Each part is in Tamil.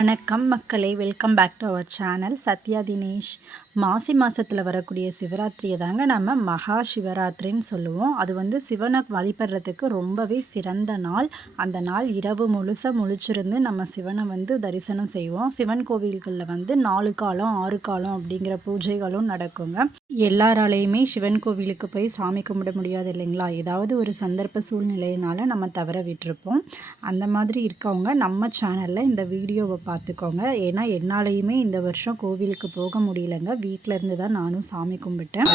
வணக்கம் மக்களே, welcome back to our channel Sathya Dinesh. மாசி மாதத்தில் வரக்கூடிய சிவராத்திரியை தாங்க நம்ம மகா சிவராத்திரின்னு சொல்லுவோம். அது சிவனை வழிபடுறதுக்கு ரொம்பவே சிறந்த நாள். அந்த நாள் இரவு முழுசாக முழிச்சிருந்து நம்ம சிவனை தரிசனம் செய்வோம். சிவன் கோவில்களில் 4 காலம் 6 காலம் அப்படிங்கிற பூஜைகளும் நடக்குங்க. எல்லாராலையுமே சிவன் கோவிலுக்கு போய் சாமி கும்பிட முடியாது இல்லைங்களா? ஏதாவது ஒரு சந்தர்ப்ப சூழ்நிலையினால நம்ம தவற விட்டுருப்போம். அந்த மாதிரி இருக்கவங்க நம்ம சேனலில் இந்த வீடியோவை பார்த்துக்கோங்க. ஏன்னா என்னாலையுமே இந்த வருஷம் கோவிலுக்கு போக முடியலங்க. வீட்டில் இருந்து தான் நானும் சாமி கும்பிட்டேன்.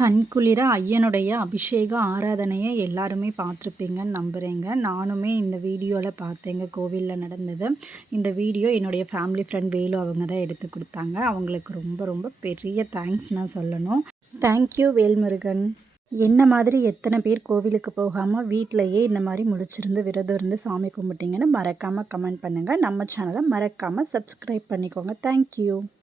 கண்குளிர ஐயனுடைய அபிஷேக ஆராதனையை எல்லாருமே பார்த்துருப்பீங்கன்னு நம்புகிறேங்க. நானுமே இந்த வீடியோவில் பார்த்தேங்க, கோவிலில் நடந்தது. இந்த வீடியோ என்னுடைய ஃபேமிலி ஃப்ரெண்ட் வேலு அவங்க தான் எடுத்து கொடுத்தாங்க. அவங்களுக்கு ரொம்ப ரொம்ப பெரிய தேங்க்ஸ் நான் சொல்லணும். தேங்க்யூ வேல்முருகன். என்ன மாதிரி எத்தனை பேர் கோவிலுக்கு போகாமல் வீட்டிலையே இந்த மாதிரி முடிச்சிருந்து விரதம் இருந்து சாமி கும்பிட்டிங்கன்னு மறக்காமல் கமெண்ட் பண்ணுங்கள். நம்ம சேனலை மறக்காமல் சப்ஸ்கிரைப் பண்ணிக்கோங்க. தேங்க்யூ.